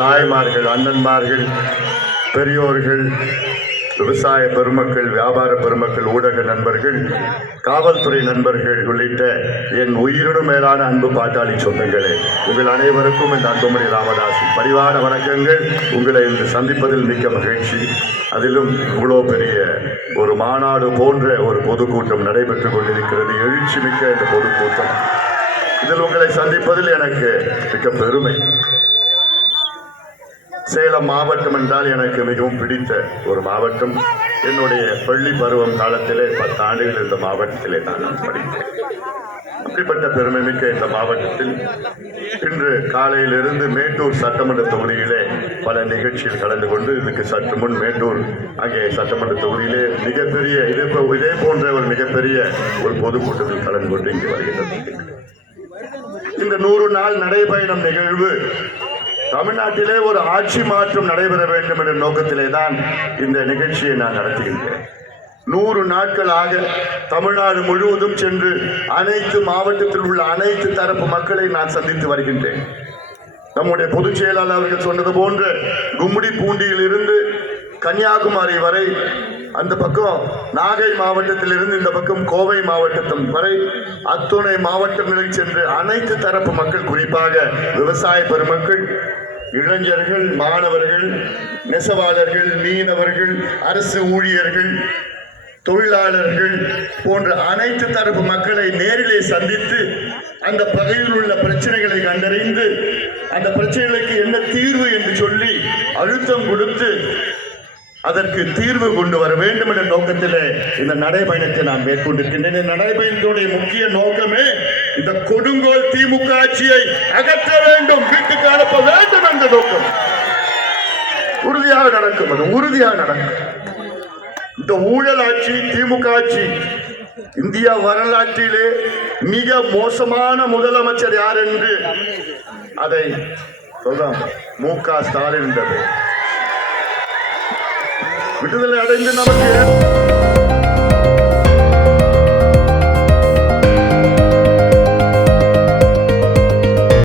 தாய்மார்கள் அண்ணன்மார்கள் பெரியோர்கள் விவசாய பெருமக்கள் வியாபார பெருமக்கள் ஊடக நண்பர்கள் காவல்துறை நண்பர்கள் உள்ளிட்ட என் உயிரினும் மேலான அன்பு பாட்டாளி சொந்தங்களே உங்கள் அனைவருக்கும் இந்த அன்புமணி ராமதாஸ் பரிவார வணக்கங்கள். உங்களை இன்று சந்திப்பதில் மிக்க மகிழ்ச்சி. அதிலும் இவ்வளோ பெரிய ஒரு மாநாடு போன்ற ஒரு பொதுக்கூட்டம் நடைபெற்றுக் கொண்டிருக்கிறது. எழுச்சி மிக்க இந்த பொதுக்கூட்டம். இதில் உங்களை சந்திப்பதில் எனக்கு மிக்க பெருமை. சேலம் மாவட்டம் என்றால் எனக்கு மிகவும் பிடித்த ஒரு மாவட்டம். என்னுடைய பள்ளி பருவம் காலத்திலே பத்து ஆண்டுகள் இந்த மாவட்டத்திலே நான் படித்தேன். அப்படிப்பட்ட பெருமை மிக்க இந்த மாவட்டத்தில் இன்று காலையிலிருந்து மேட்டூர் சட்டமன்ற தொகுதியிலே பல நிகழ்ச்சியில் கலந்து கொண்டு இதுக்கு சற்று முன் மேட்டூர் அங்கே சட்டமன்ற தொகுதியிலே மிகப்பெரிய இதே போ- இதே போன்ற ஒரு மிகப்பெரிய ஒரு பொதுக்கூட்டத்தில் கலந்து கொண்டு இங்கே வருகிறது இந்த நூறு நாள் நடைபயணம் நிகழ்வு தமிழ்நாட்டிலே ஒரு ஆட்சி மாற்றம் நடைபெற வேண்டும் என்ற நோக்கத்திலே தான் இந்த நிகழ்ச்சியை நான் நடத்துகின்றேன். நூறு நாட்களாக தமிழ்நாடு முழுவதும் சென்று அனைத்து மாவட்டத்தில் உள்ள அனைத்து தரப்பு மக்களை நான் சந்தித்து வருகின்றேன். நம்முடைய பொதுச் செயலாளர் அவர்கள் சொன்னது போன்று கும்மிடி பூண்டியில் இருந்து கன்னியாகுமரி வரை அந்த பக்கம் நாகை மாவட்டத்திலிருந்து இந்த பக்கம் கோவை மாவட்டத்தின் வரை அத்துணை மாவட்டங்களில் சென்று அனைத்து தரப்பு மக்கள் குறிப்பாக விவசாய பெருமக்கள் இளைஞர்கள் மாணவர்கள் நெசவாளர்கள் மீனவர்கள் அரசு ஊழியர்கள் தொழிலாளர்கள் போன்ற அனைத்து தரப்பு மக்களை நேரிலே சந்தித்து அந்த பகுதியில் உள்ள பிரச்சனைகளை கண்டறிந்து அந்த பிரச்சனைகளுக்கு என்ன தீர்வு என்று சொல்லி அழுத்தம் கொடுத்து அதற்கு தீர்வு கொண்டு வர வேண்டும் என்ற நோக்கத்திலே இந்த நடைபயணத்தை நான் மேற்கொண்டிருக்கின்றேன். இந்த நடைபயணத்துடைய முக்கிய நோக்கமே இந்த கொடுங்கோல் திமுக ஆட்சியை அகற்ற வேண்டும் வீட்டுக்கு அனுப்ப வேண்டும் என்ற நோக்கம். உறுதியாக நடக்கும் அது உறுதியாக நடக்கும். இந்த ஊழல் ஆட்சி திமுக ஆட்சி இந்தியா வரலாற்றிலே மிக மோசமான முதலமைச்சர் யார் என்று அதை சொல்றான் மு க ஸ்டாலின் என்றது വിട്ടുതല അടയിൽ നമുക്ക്